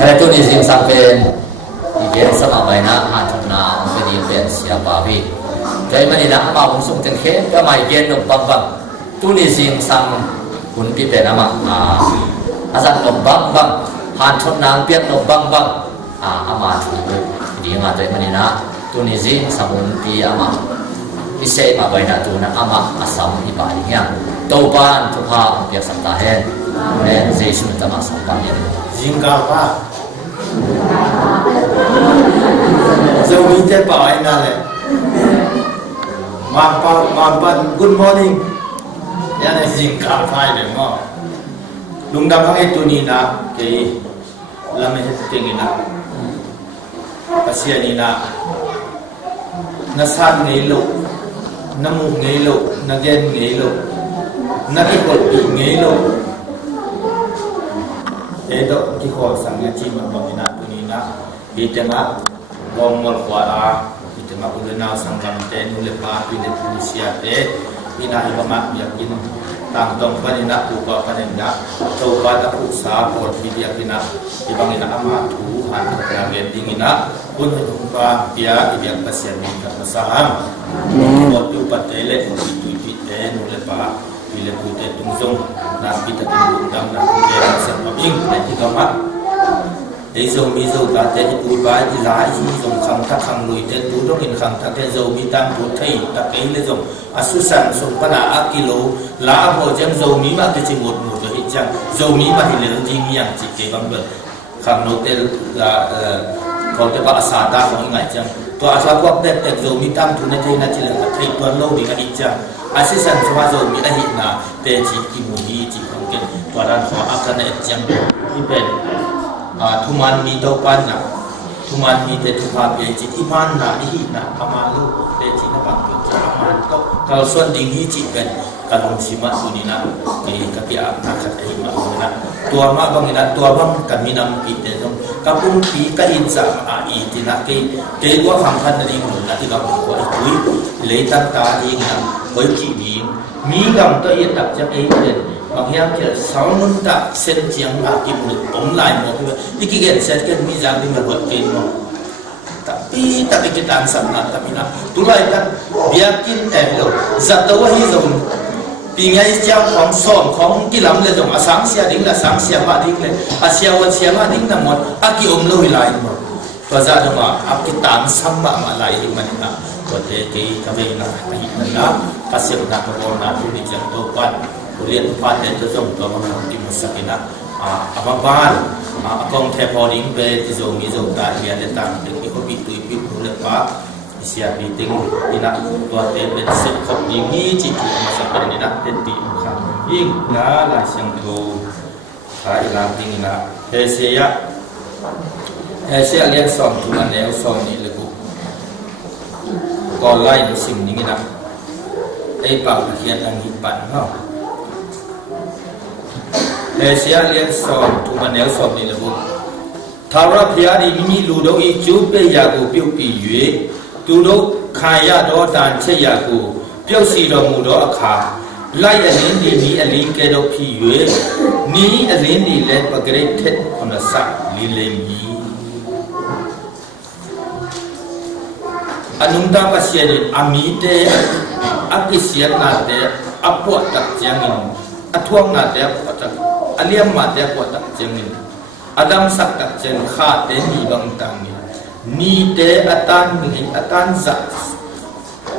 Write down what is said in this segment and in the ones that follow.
tu ni sing sampai event sama baina antuna jadi event siapa bi jadi mana nak mau unsur tengke kami event nombang tu ni sing sang pun kita nama asal nombang antuna event nombang amat jadi ngatai mana nak tu ni sing samun pi amat isai ma baina tu nak amat asam ibadahnya tauban tuha biar samtahen dan Yesus minta maaf banyak jingkar pak Zoe te bảo anh là man good morning ya này jingkar phai để ngó đúng đam thang itu ni na cái làm hết tiếng ni na Asia ni na nasan ngei lo namu ngei lo nagen ngei lo nakikot ngei lo itu kiko sangnya cima bangina tunina di tengah gomol kuara di tengah udena sangkam ten lepa pilih Indonesia ina ibama yakin tangtong panina upa panenda coba tak usah por dia kina ibangina ama Tuhan kerangen dingina pun upa dia ibiang pasien minta pasaham por upa tele itu ten lepa bila kita tungzong nak kita tunggang nak kita sebabing nanti kamat ezong mizo kata itu bayi lai zong khang tak khang lui ten tu dong in khang tak ten zong bitam tu thei tak kai le zong asusan song pana akilo la ho jang zong mi ma te chimot mu to hi chang zong mi ma hi le ji mi yang chi ke bang ber khang no tel la ko te ba sa da ho ngai chang to asa kwak te zong mi tam tu na thei na chi le thei tuan lo di ka hi chang asisan semua zomi ahina teji kimuni ji mungkin tuaran ho akan ejang iben tuman mi dopan na tuman mi te tupa peji iman na ihina amalu teji na bangku aman to kalau suan dinghi ji ben kalau sima sunina ke kapia akat ihima na tua ma bangina tua bang kami nam pite dong kapung pi ka insa ai tina ke gua hamkan dari na ti kapung ko itui leitan ta ing với chị bị mỹ gầm tới yên tập cho ấy đến bằng nhau thì sáu năm tạ sen chiang kim được ống lại một cái kiện sen cái mỹ giá đi mà vượt trên mà tapi kita ansam na tapi na tulai kan biakin lo za to hi zong pi ngai chiang khong som khong ki lam le zong asang sia ding la sang sia ma ding le asia wan sia ma ding na mon aki lo lai mo to za do ma ap ki tan sam ma lai ding man na kote ke kabe na hi na pasir na ko na tu ni jang to pan kulian pan den to zong to ma ki musakina ababan akong the pho ding be ti zo mi zo ta ya le tang de ko bi tu bi tu le pa sia bi ting ina to te be sep khop ni ni chi ki ma sa pa ni na te ti kha ing na la siang to ai la ting ina he sia lian som tu an le som ni le ku còn lạiสิ่งนี้นะไอ้ป่าวเขียนอันนี้ปั่นเนาะเอเชียเรียนสอนทุกวันแล้วสอนนี่แหละบุทาวราพิยาดีมีลูดอีจูเปียกูเปียวปีอยู่ตูโดขายาดอดานเชยากูเปียวสีดอมูดออาคาไล่อันนี้ดีนี้อันนี้แกดอพีอยู่นี้อันนี้ดีเล็บกระเด็ดเท็ดคนละสักลีเลมีanunda pasien amite akisian nate apot tak jangin atuang nate apot tak aliam mate apot tak jangin adam sak tak jen kha te ni bang tang ni te atan ngi atan za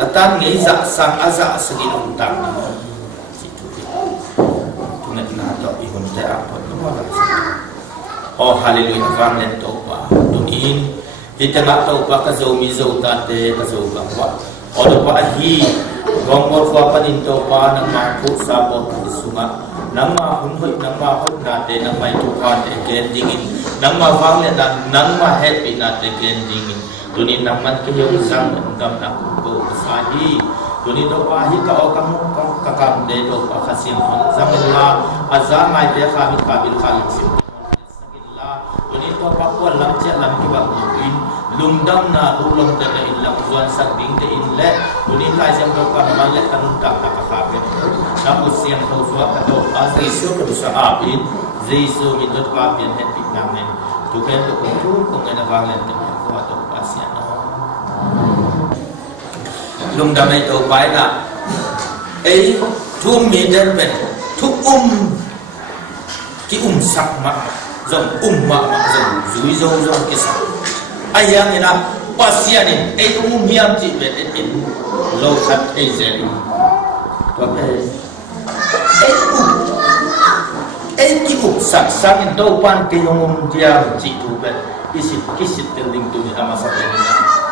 atan ngi za sang aza segi long tang situ tunet na to ihun te apot oh haleluya van len to pa tunin kita nak tahu pakai zomi zotate kazoga wa odo pa hi gomor kwa panin to pa nang ma ku sabot sunga nang ma hun na te nang mai tu kan te ken dingin nang ma wang le nang ma happy na te ken dingin tunin nang man ke yung sang dam na ko sahi tunin do pa hi ka o kam de do pa khasim zamilla azamai te kha mi kabil khalid sim tunin to pa ko lam che lam ki ba in lungdam na ulong te in lang zuan sak ding te in le tunin lai jam do ka man le kanun ta ka kha be na usian to suwa ka to azisu ko sa abin zisu min dot ka pian het pik nam nen tu kan tu kung ina bangan tu ko to pasya no lung damai to pai na ai tu mi den ben tu ki sak ma zong ma zong zui zong ki sa ayang ina pasya ni ai miam ji ben in lo khat ai zen to ai ki sak sang do pan ke yong dia ji tu ben kisit teling tu ni ama sa ben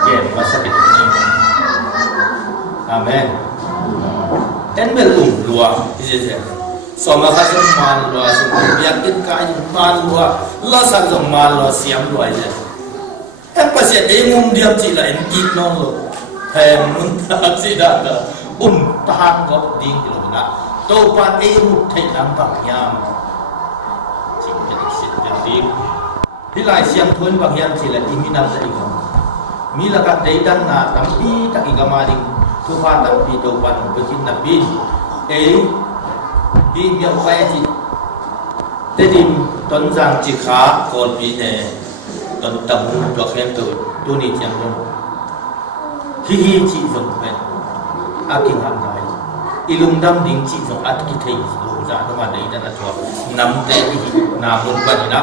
ye masa ke ni amen en bel lua ise soma ka som man lua som yakin ka man lua la sa som man lua siam lua ise en pasia de diam ji la en ki no lo hem mun ta ji da tahan ko ding lo na to pan e mu thai nam pa yam ji ke kisit teling hilai siang thun bang yam ji la iminam sa igam mi la ka dei dan na tampi ta igama ding tu pa tampi to pan bekin na bin bi miam pai ji te dim ton jang ji kha kol bi ne ton tam to khem tu ni chiang don hi ji zong ben aking ham nai ilung dam ding ji zong at ki thei lo za no ma dei dan atwa nam te na mun pa ni na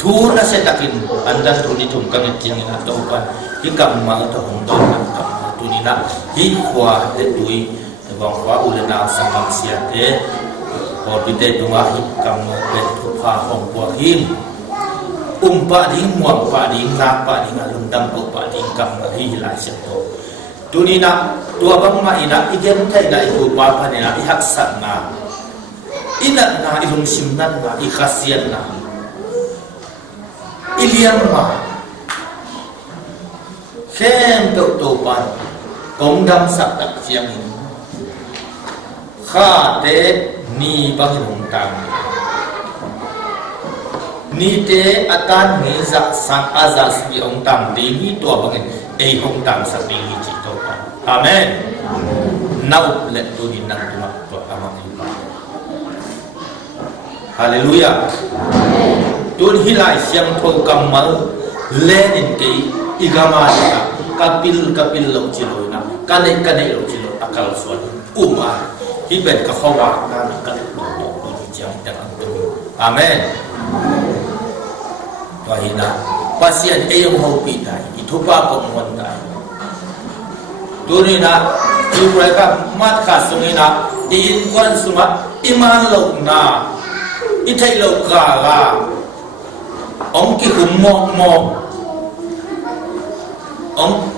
thu na se takin andan tu ni tum kang chiang na to pan ki kam ma to hong don na kam tu ni na hi khwa te tui te bang khwa ulena samam sia te ko bi te dunga hi kam no pe thu pha hong kwa hin pa ding muang pa ding la pa ding alum dam ko pa ding kam na hi la sia to tu ni na tua bang ma ina igen thai na i pa pa ni na i hak sat na ina na i lung sim nan na i khasian na iliang ma khem to pan kong dam sak tak chiang ni kha te ni bang hong tang ni te atan ni za sang azas bi ong tang di hi to bang e hong tang sak di hi chi to pan amen nau le tu ni nang tu to amang ni pa hallelujah tun hilai siang tho kamal lenin ke igama ni kapil lo chilo na kane lo chilo akal suan uma hiben ka khawa na ka to ni jam ta tu amen wa hina pasien e yong ho pi dai i thu pa ko mon dai tu ni na tu pra ka mat kha sungi na in kwan suma iman lo na i thai lo ka la ông kia cũng mò ông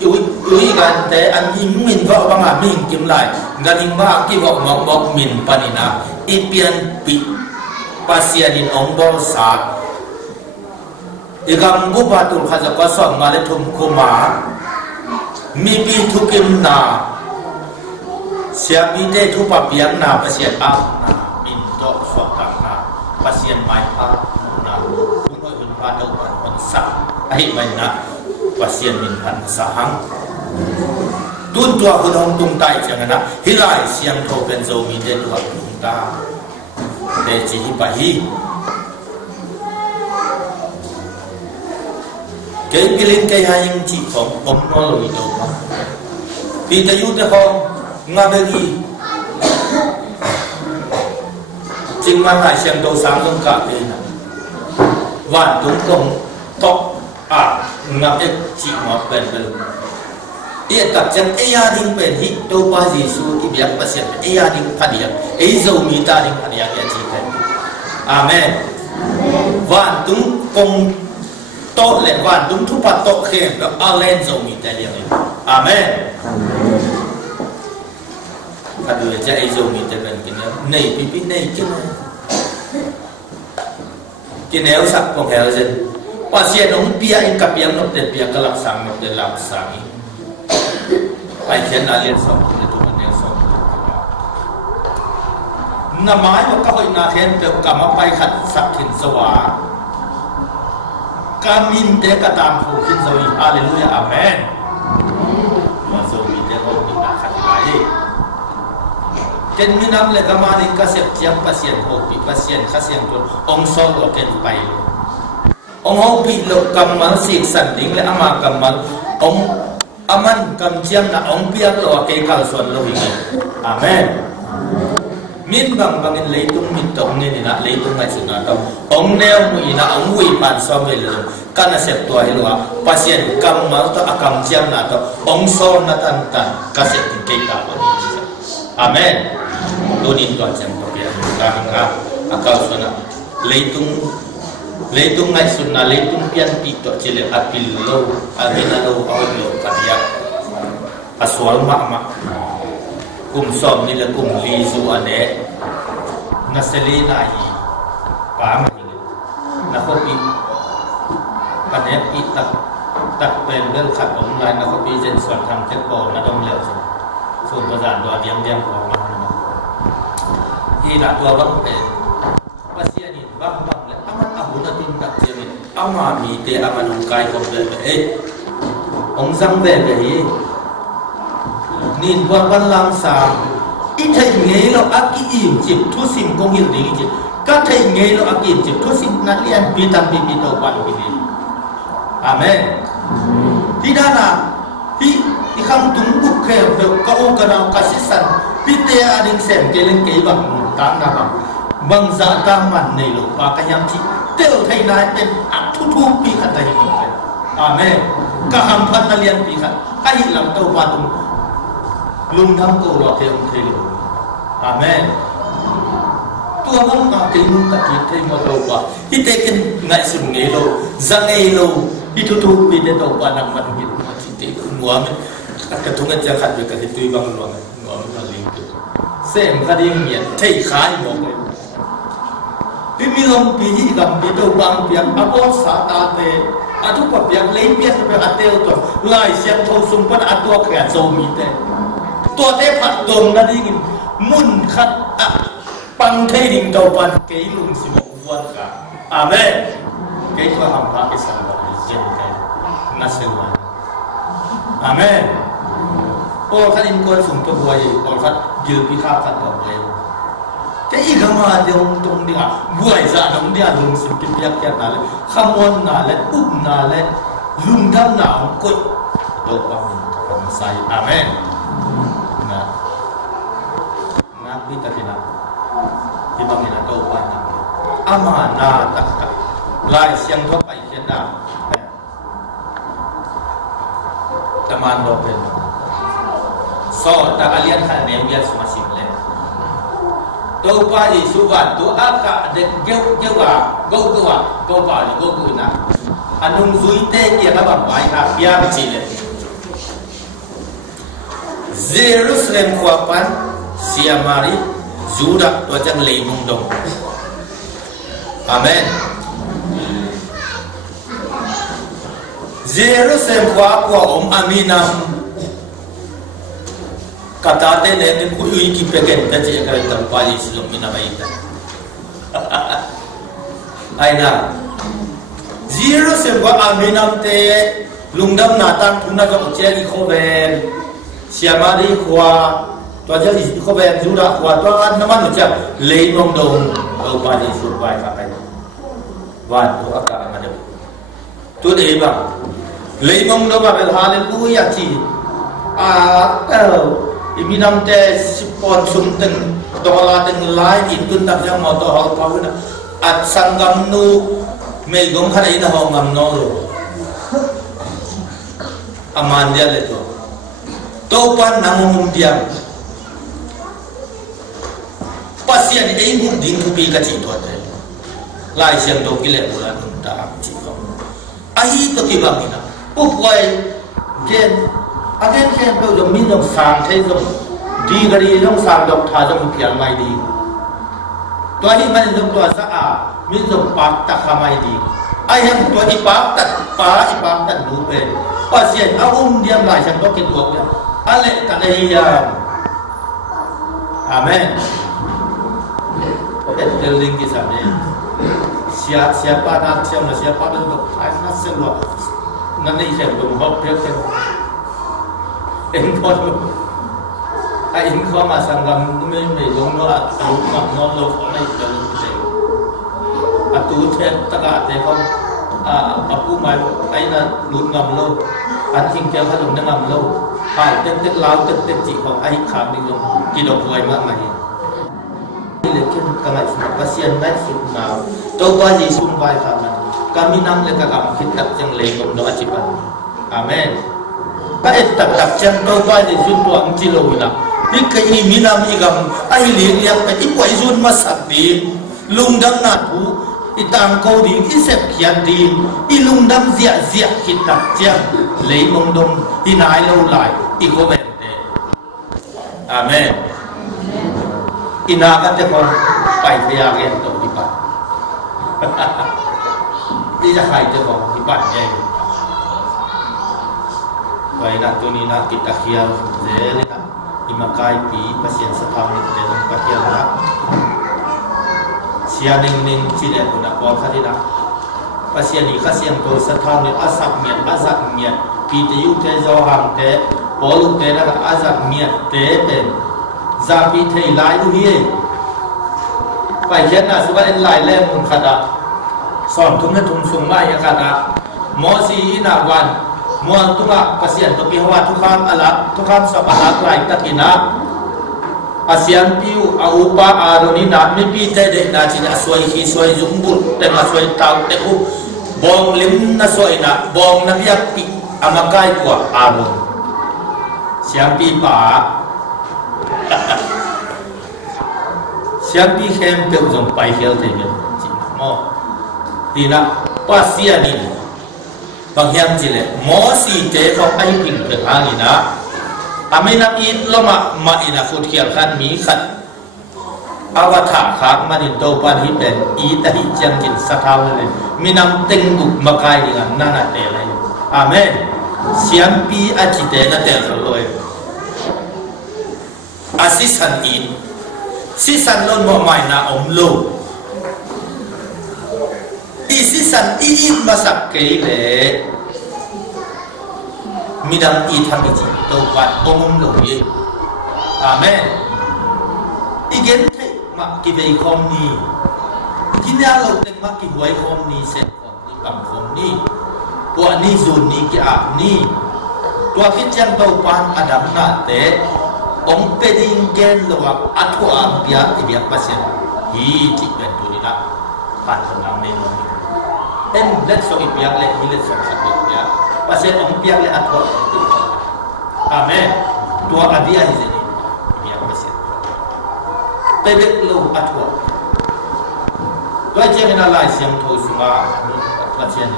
yêu gan te anh im min vợ bang à mình kiếm lại gan im ba kia vợ mọc min panina ipian pi pasianin ông bol sa igam bu batul khaza ko som male thum khuma mi pi thukim na sia bi te thu pa piang na pasian a na min to so ta na pasian mai a na pada pan sa ai mai na pasien min han sahang tun tua hudong tung tai chang na hilai siang tho ben zo mi de tu tung ta de chi hi pa hi ke pilin ke hayang chi phong om no lo i do ma pi ta yu de hong nga be gi ching man lai siang do sang long ka pe na vạn chúng công top ngập ek chỉ ngọc bền bền ia tak chân ia ding bền hit to pa Yesu ki biak pasien ia ding padiak ei zo mi ta ding padiak ya chi kan amen vạn chúng công to le vạn chúng thu pa to khem ka alen zo mi ta liang amen adu ja ei zo mi ta ben kin nei pi nei kin kineo sak pong helzen pasien ong pia in kapiang nok de pia kalak sang nok de lak sang ai chen alien sok ne tu ne sok na mai ma ka hoi na hen pe ka ma pai khat sak thin sawa kamin te ka tam ho khin sawi hallelujah amen ma so mi te ho mi na khat lai ken minam le gamani ka sep chiang pasien ho pi pasien kha siang tu ong so lo ken pai ông hậu bị lộc cầm mal xịt sẵn đỉnh lại ama cầm mal ông aman cầm chiang na ông bia lo cái khảo xuân lo hình amen min bang bang in leitung min tong ni na leitung ngai suna tong ông neo mui na ông hui pan so me lo kana sep to helwa pasien kam mal to akam chiang na to ông so na tan tan ka sep ke ta amen donin to chang to pia ka nga akal suna leitung ngai suna leitung pian pi to chile apil lo arena lo aw lo kadia aswal ma kum som ni la kum li zu ane na selina hi pa ma ni na ko pi kane pi tak pen bel khat om lai na ko pi jen swan tham ket bo na dom leo so ba zan do diam ko ma hi la tua bang pe pasia ni bang le aman ahu na tin tak je ni ama mi te aman kai ko be ong sang be hi nhìn qua văn lang sang ít thầy nghe lo ác im chụp thu sim công hiệu đi chứ các thầy nghe lo ác im chụp thu sim nát liền bị tam bị đầu quan bị đi amen thì đó là thì không tung bục khéo được có ô cái nào cái sản thì te ading xem cái lên cái bằng tám nào bằng giá tam màn này lo và cái nhắm chỉ tiêu thầy nàyเป็นthu thu bị khát thầy amen các ham phát na liền bị khát cái làm đầu quan lung thăm cầu đỏ theo thầy lo amen tua mong mà cái lung ta chỉ thầy một đầu quả khi thầy cái ngại sừng nghề lo răng nghề lo đi thu thu vì đến đầu quả nằm mặt hiện mà chỉ thầy cũng mua mình cái thùng ăn chả khát được cái tuy bằng luôn mua mình là linh được xem cái đi miền thầy khai một cái vì mình không bị gì gặp bị đầu bằng việc áo sa ta thế atu pa việc lấy biết về ateo to lại xem thâu sung bắt atu khẽ dầu mì thếตัวเทพตนนั่นเองมุนขัดปังเทดิงเตาปันเกยลุงสิบวันกันอาเมนเกยก็ทำพระอิสระเย็นกันนัสวันอาเมนโอ้ท่านอินกวนสุ่มตัวบวยโอ้ท่านยืนพิฆาตขัดตัวบวยแต่อีกคำว่าเดียวตรงนี้บวยจะตรงนี้ลุงสิบกินยักษ์แก่นั่นเลยขมวนนั่นเลยอุ้มนั่นเลยลุงดำหนาวกุยตัวปังใส่อาเมนdi takina di bangina to pana amana tak lai siang tho pai chen da taman do pen so ta alian khan ne biar semasim le to pa ji suwan to aka de go pa ni go na anung zui te kia ba bang bai ka biar chi le Jerusalem kuapan siamari Judah tua jang leimung dong amen Jerusalem kwa aminam kata te ne tin ku ui ki peken ta je ka ta pali silom ina baita aina Jerusalem kwa aminam te lungdam natan thuna ka ucheli khoven siamari kwaตัวเจ้าอิสเขาเป็นยูดาว่าตัวอันน้ำมันหนุนจะเลยมองดงเอาไปในสุดไปครับไปวันตัวอากาศมันเดียวตัวเดียวบ้างเลยมองดงมาเป็นฮาเลลูยาจีอีมีน้ำเตสิปอนสุ่มตึงดอลลาร์ตึงไลน์อินตุนตักยังมอตัวฮอลพาวนะอัดสังกัมนูเมลงขนาดนี้ห้องงำนอโลอามันเดียเลยตัวปันนางมุมเดียมpasien ini pun dingkupi kacik tu ada, lai siang dok gile bulan unta cikgu. Ahi tu kibang ina, upway gen, agen tu jom minum sang thay jom di gari jom sang dok thah jom piang mai di. Tuan ini mana jom tuan saa minum pak tak kamai di. Ayam tuan ipak tak lupa. Pasien awum diam lai siang dok itu dia, alek tak ada. Amen. Eteling kisah ni, siapa nak siapa bentuk, anak semua, nanti saya berhubung berhubung, engkau masang gam, me long lo atau mak non lo kau ni jalan kita, atu cek tak ada kau, aku mai aina lut ngam lo an thing kel ha lum ngam lo pai tek lao tek ji khong ai kham ni lum ki do khoi ma mai le ken ka ngai su pasien nai su na to ba ji sum vai kha man kami nam le ka kam khit tak jang le ngom do achipan amen ka et tak jang to ba ji sun to ang chi lo ina ni kai ni minam i gam ai li liak pa i poi zun ma sak di lung dam na thu itang ko ding isep khian din ilungdam zia zia kitak jang le mong dom inai lo lai i ko ben te amen ina ka te ko pai thia ge to di pa i ja hai te ko di pa ye bai na tu ni na kitak hial ze le na imakai pi pasien sa thang ni te dong pa hial na sia ning chile kuna ko khadina pasien ni khasiam to sathang ni azak miat pi te yu te zo ham te polu te na azak miat te ben za pi thei lai lu hi pai chen na suba en lai le mun khada son thum na thum sung mai ya khada mo si ina wan mo tunga pasien to pi hawa thukham ala thukham sa bahat lai takina ASEAN piu aupa aroni na mi pi te de na chi na soi hi soi zumbul te ma soi tau te u bong lim na soi na bong na biak pi amakai kwa aron siam pi pa siam pi hem pe zong pai hel te me chi mo ti na pasia ni bang hiam chi le mo si te ko ai ping pe ani na amina in loma ma ina khut khial khan mi khat awatha khak manin to pan hi pen i ta hi chang kin sathaw le minam teng guk makai ni na na te lai amen siam pi a chi te na te loi asisan in sisan lon mo mai na om lo i sisan i masak ke le midam i tham chi to wat om lo ye amen igen thai ma ki ve khom ni kinya lo te ma ki huai khom ni se khom ni kam khom ni kwa ni zun ni ki a ni tua ki chang to pan adam na te om pe ding gen lo wa athu am pia ti bia pasien hi ti ben tu ni na pan nam ne no en let so i pia le ni let so sa pia pasien om pia le athu amen tua adia hi ni bia pasien tebe lo athu tua je na lai siam tho sunga pasien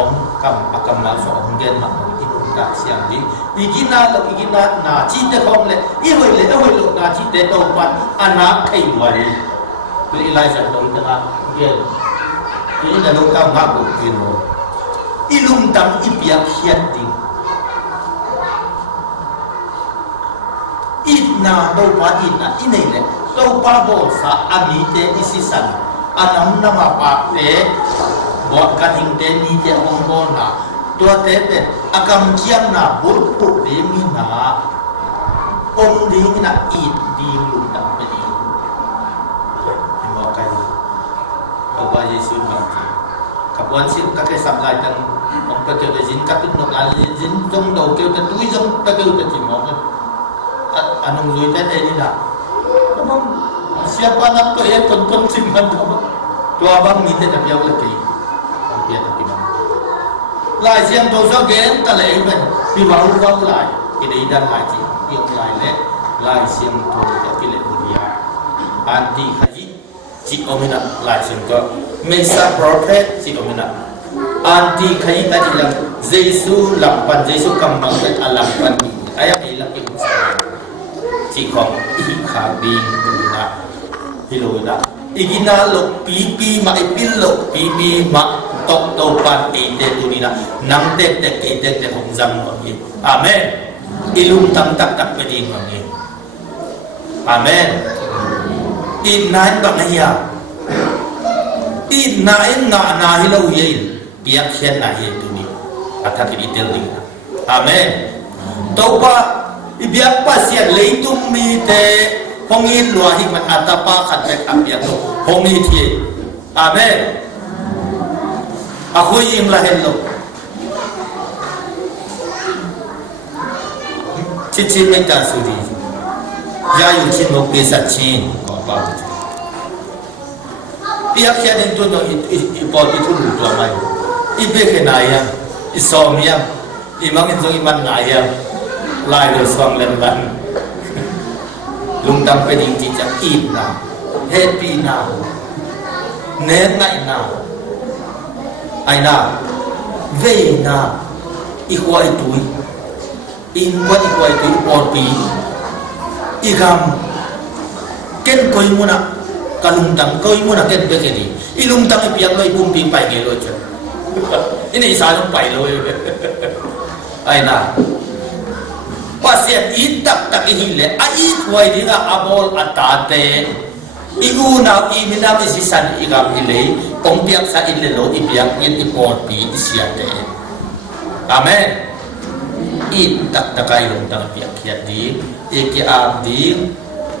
om kam akam ma so om gen ma ti ka siam di igina na chi te khom le i hoi lo na chi te to pan ana khai wa re li lai sa to ta gen ini na lo ka ma ko ki no ilum tam ipiak hiat ding itna do pa itna inai le to pa bo sa ami te isisan anam na ma pa te bo ka ding te ni te hong ko na to te te akam chiang na bur pu de mi na om ding na it di lu ta pe di mo kai to ba yesu ba kapwan sin ka ke sam lai tang ông ta kêu là dính cắt đứt nó là dính trong đầu kêu ta túi trong ta kêu ta chỉ mong anh ông dưới thế đi nào không siapa nak tu ya tonton simpan kamu tu abang minta tapi awak lagi dia tak kena lai siang tu so gen ta lei ben pi wau kau lai ini dan lai ji pi lai le lai siang tu ta kile dia anti haji ji omina lai siang ko mesa prophet ji omina anti khai tadi lang Yesu lampan Yesu kambang dan alampan ayat ini lagi si kong ikha bing na hiloda igina lo pipi ma ipil lo pipi ma tok to pan ide tunina nang tek tek ide te hong jam ngi amen ilum tam tak tak pedi ngi amen inai bang ya inai na hilo ye biak hian na ye tu ni athak ni tel ding amen toba ibiak pasien leitum mi te hongin lua hi man atapa khat bek apiak hongi thi amen ahui im la hello chin me ta su di ya yu chin mo pe sa chin ba pia kia den to i po i thu lu to mai i be ke na ya i so mi ya i mang in i man na ya lai lo swang len lan lung dam pe ding ti cha i na happy na ne ngai na ai na ve na i khoi tui in what i khoi tui por pi i gam ken koi mu na kalung tang koi mu na ken be ke di i lung tang i piak loi bum pi pai nge lo cha ini isa lung pai lo ai na pasien itak tak ihile ai khoi di ga abol atate igu na i minam isisan igam ile kong piak sa ile lo i piak in i por pi isiate amen it tak takai long tang piak kiat di iki am di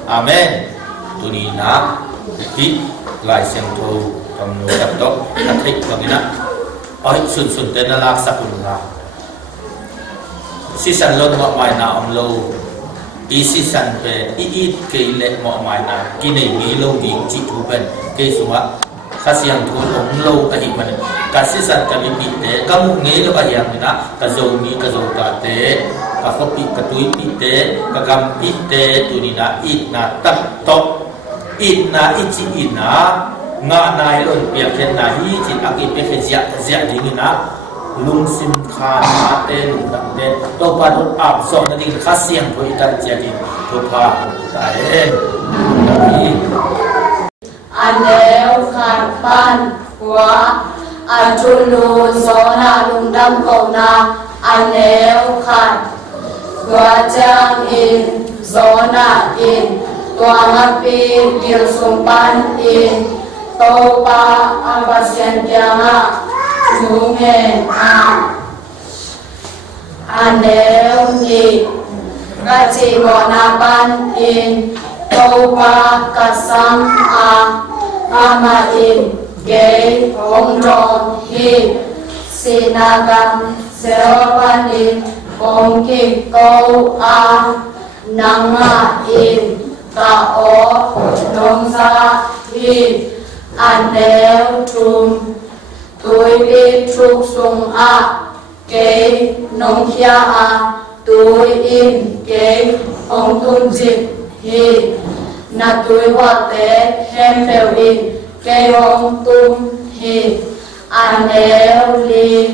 amen tunina hi lai siang tho kam no tap to athik bangina oi sun sun te na lak sakun na sisan lo ma mai na om lo isi san pe i ke le mo mai na ki nei mi lo ding chi thu ben ke suwa khasiang thu ong lo ka hi man ka sisan ka mi pi te ka mu nge lo a yang na ka zo mi ka zo ka te ka kho pi ka tui pi te ka gam pi te tu ni na i na tak to i na i chi i na nga nai lo pi khen na hi chi a ki pe khe zia ding na lung sim kha na te lung dang te to pa to ap so na ding khasiang thu i tan chia ki thu pa ta e ni aneu khan pan wa atulu zona lung dam ko na aneu khan wa chang in zona in tua ngapi bil sumpan in to pa abasian kyanga Jungen aneu ni kaci bonapan in topa kasam ama in gay hongron hi sinagam seopan in kongki kau nanga in kao nongsa hi aneu tum tôi biết trục sung kế nông kia tôi in kế ông tung dịp hi na tôi hoa tế hem phèo in kế ông tung hi aneu li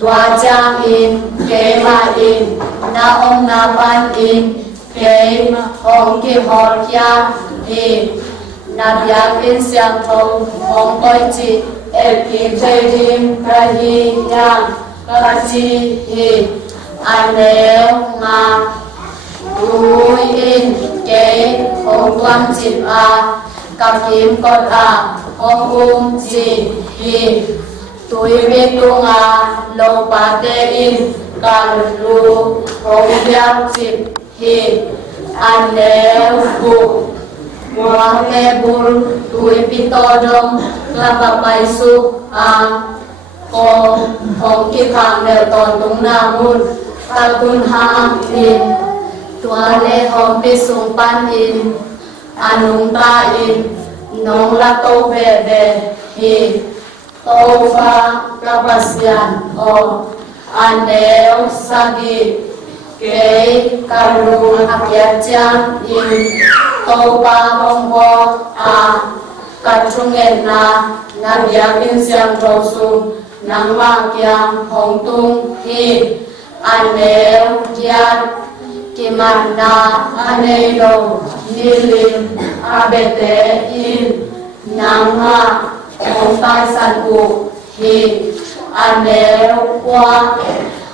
tua trang in kế ma in na ông na ban in kế ông ki hor kia hi na bia in siang thong ông coi chi Elki Jaidim Rahi Yang Kaji Hi Aneu Nga Tui In Ke Hong Tuam Jip Kakim Kot Hong Ji Hi Tui Vitu Nga Lo Pate In Kalu Hong Biak Jip Hi Aneu Bu Muang Kebul Tui Pitodong Lapa Paisu Kong Ki Khang Nel Ton Tung Namun Takun Hang In Tuale Hong Pi Sung Pan In Anung Ta In Nong La To Ve Ve Hi To Fa Kapasian Aneu Sagi Kei Kalu Akyat Chang In To Pa Hong Bo Kachungen na bia bin siang trâu sung nang ma kiang hong tung hi aneu kiat kimana anelo nilim abete in nang ma hong tai san u hi aneu kwa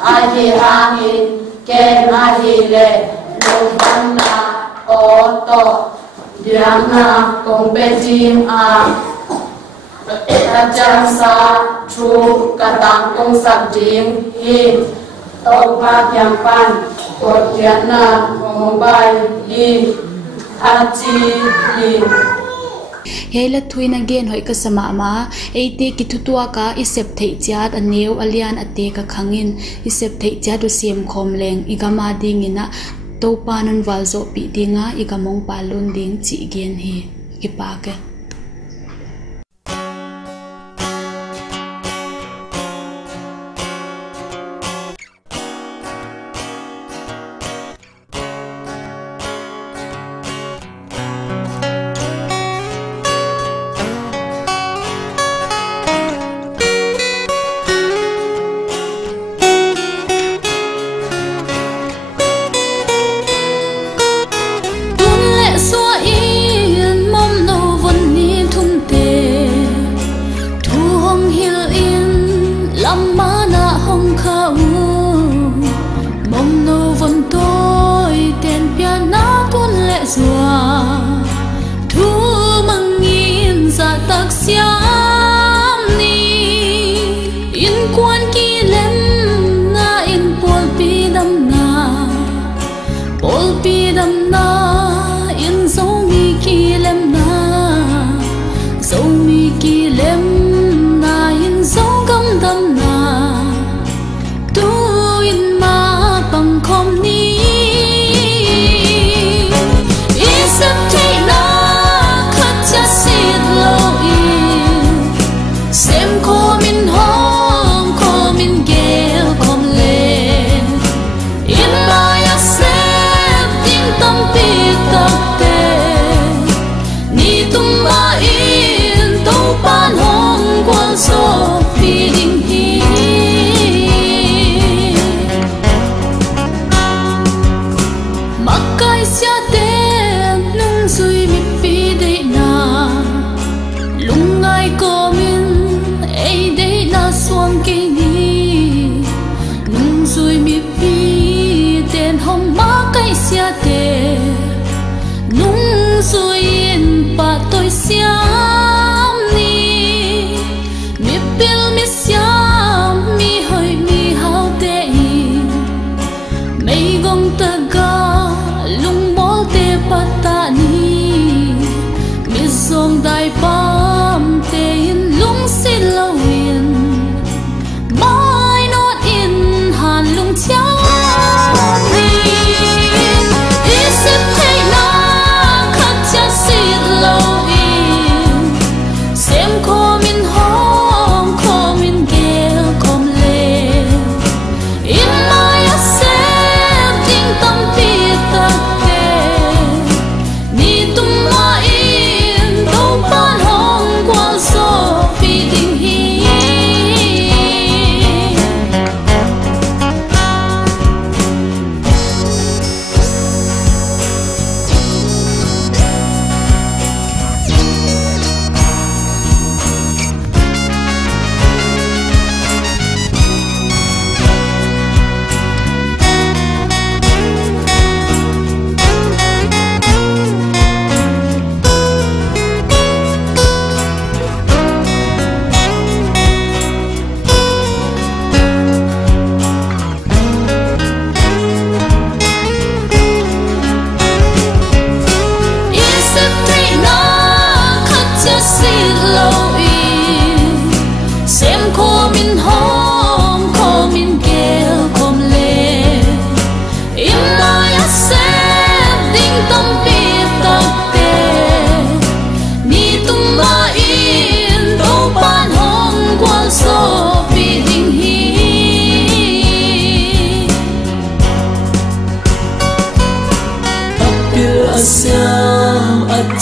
ahi hangin ken ahi le lung ban na o to Diang na kong betim Kacang sa Tru katang kong sabding hi Tau pa kiang pan Kot kian na kong bay hi Haji hi hela thuin again hoi ka sama ma eite ki thutua ka isep thei chat aneu alian ate ka khangin isep thei chat u sem khom leng igama ding ina to panon walzo pi dinga igamong palun ding chi gen hi ki pa ke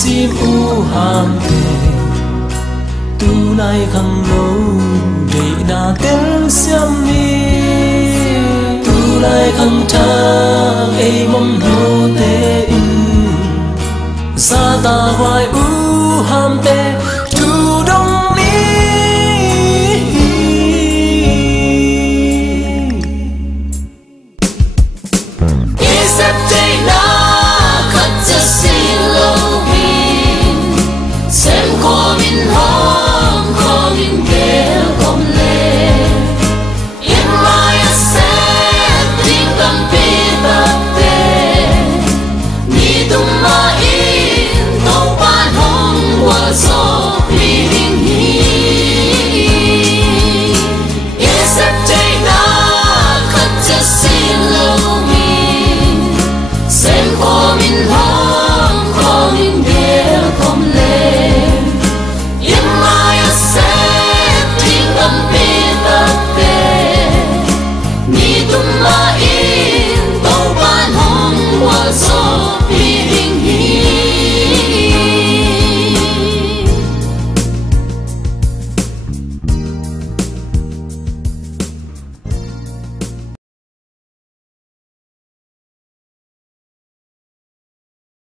chim u ham te tu nai khang lo de na tel siam ni tu lai khang tha ei mom no te in sa ta vai u ham te